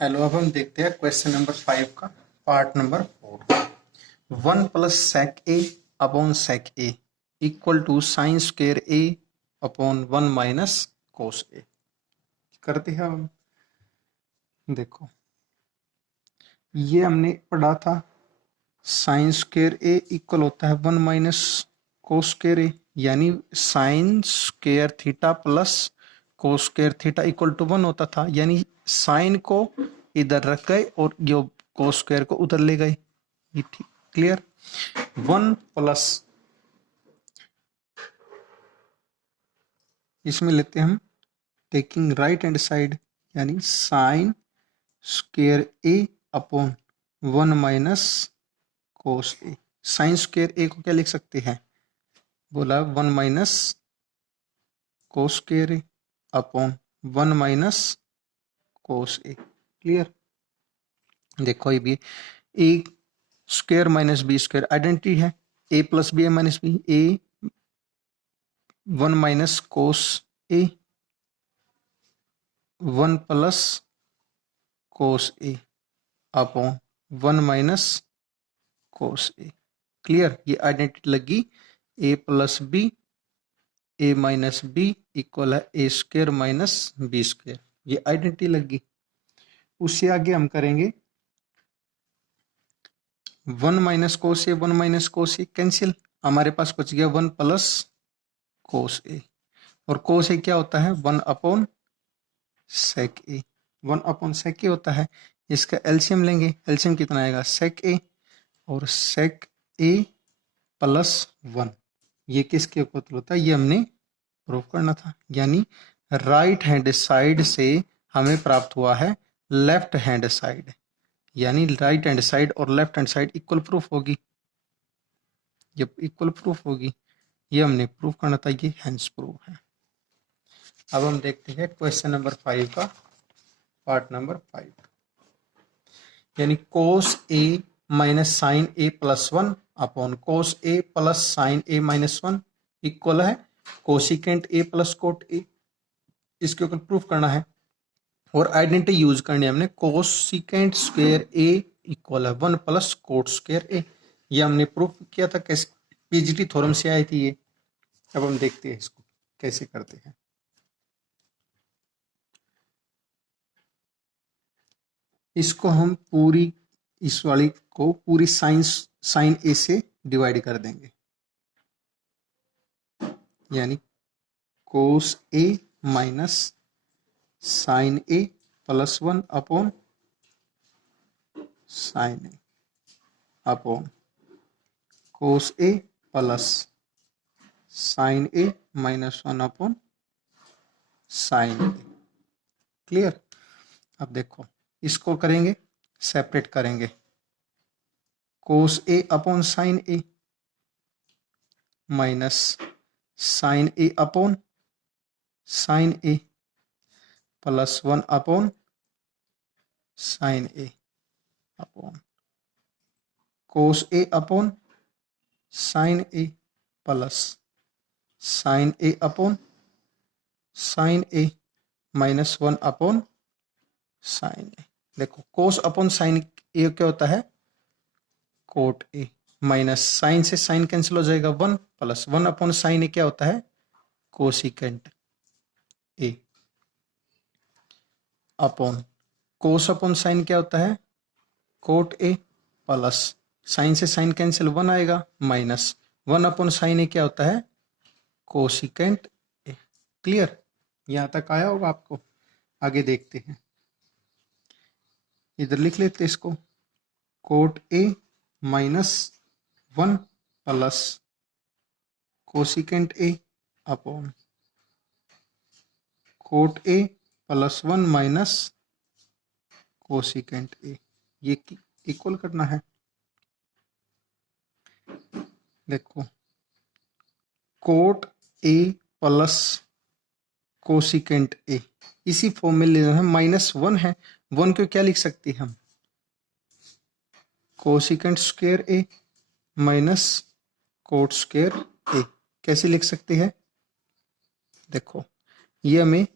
Hello, अब हम देखते हैं क्वेश्चन नंबर 5 का part number 4। 1 plus sec A upon sec A equal to sine square A upon 1 minus cos A. करते हैं हम। देखो, ये हमने पढ़ा था साइन स्क्वेयर ए इक्वल होता है 1 माइनस कोस स्क्वेयर ए, यानी sine square theta plus cos square theta equal to 1 होता था, यानी साइन को इधर रख गए और जो कोस स्क्वायर को उधर ले गए। ये ठीक क्लियर। 1 प्लस इसमें लेते हैं हम टेकिंग राइट हैंड साइड, यानी sine square A upon 1 minus cos A. Sine square A को क्या लिख सकते हैं? बोला 1 minus cos square A upon 1 minus cos A. Clear. देखो, ये भी A square minus B square identity है। A plus B minus B, A 1 minus cos A 1 plus cos A upon 1 minus cos A. Clear. ये identity लगी ए plus B ए minus B equal है ए square minus B square. ये identity लगी। उससे आगे हम करेंगे 1 minus cos A 1 minus cos A cancel, हमारे पास बच गया 1 प्लस कोस ए। और कोस ए क्या होता है? 1 अपॉन सेक ए। 1 अपॉन सेक ए होता है। इसका एलसीएम लेंगे। एलसीएम कितना आएगा? सेक ए और सेक ए प्लस 1। ये किसके इक्वल होता है? ये हमने प्रूव करना था, यानी राइट हैंड साइड से हमें प्राप्त हुआ है लेफ्ट हैंड साइड, यानी राइट हैंड साइड और left hand side equal proof होगी। जब इक्वल प्रूफ होगी, ये हमने प्रूफ करना था, ये हेंस प्रूफ है। अब हम देखते हैं क्वेश्चन नंबर 5 का पार्ट नंबर 5, यानी कोस ए माइनस साइन ए प्लस 1 अपॉन कोस ए प्लस साइन ए माइनस 1 इक्वल है cosecant A plus cot A. इसके ऊपर प्रूफ करना है और आइडेंटिटी यूज करनी है हमने। कोसिकेंट स्क्वायर ए इक्वल है 1 प्लस कोट स्क्वायर ए। ये हमने प्रूफ किया था, कैसे? पीजीटी थ्योरम से आई थी ये। अब हम देखते हैं इसको कैसे करते हैं। इसको हम पूरी इस वाली को पूरी साइन ए से डिवाइड कर देंगे, यानी कोस ए माइनस साइन ए प्लस 1 अपॉन साइन ए अपॉन कोस ए प्लस साइन ए माइनस 1 अपॉन साइन ए। क्लियर। अब देखो, इसको करेंगे सेपरेट करेंगे। कोस A upon sine A minus sign A upon sine A plus 1 upon sine A upon cos A upon sine A plus sign A upon sine A minus 1 upon sine ए। देखो, कोस upon sine ए क्या होता है? Cot A. Minus sign से sign cancel हो जाएगा 1 plus 1 upon sine ए क्या होता है? Cosecant A upon cos upon sine क्या होता है? कोट ए प्लस साइन से साइन कैंसिल 1 आएगा माइनस 1 अपॉन साइन ए क्या होता है? Cosecant A. क्लियर। यहां तक आया होगा आपको। आगे देखते हैं। इधर लिख लेते इसको, cot A minus 1 plus cosecant A upon cot A plus 1 minus cosecant A. ये इक्वल करना है। देखो, cot A plus cosecant A इसी फॉर्म में लेना है। माइनस 1 है, 1 को क्या लिख सकते हैं हम? कोसिकेंट स्क्वायर ए माइनस कोट स्क्वायर ए। कैसे लिख सकते हैं? देखो, ये हमें